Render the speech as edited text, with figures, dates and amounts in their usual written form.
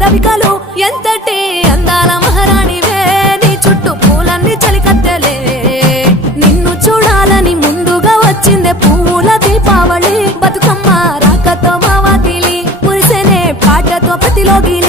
రవికలు ఎంతటి అందాల మహారాణివే నీ చుట్టూ పూలన్నీ చలికత్తెలే నిన్ను చూడాలని ముందుగా వచ్చిందే పూల దీపావళి బతుకమ్మ రాకతో మా వాకిలి మురిసెనే పాటతో పతిలోగిలి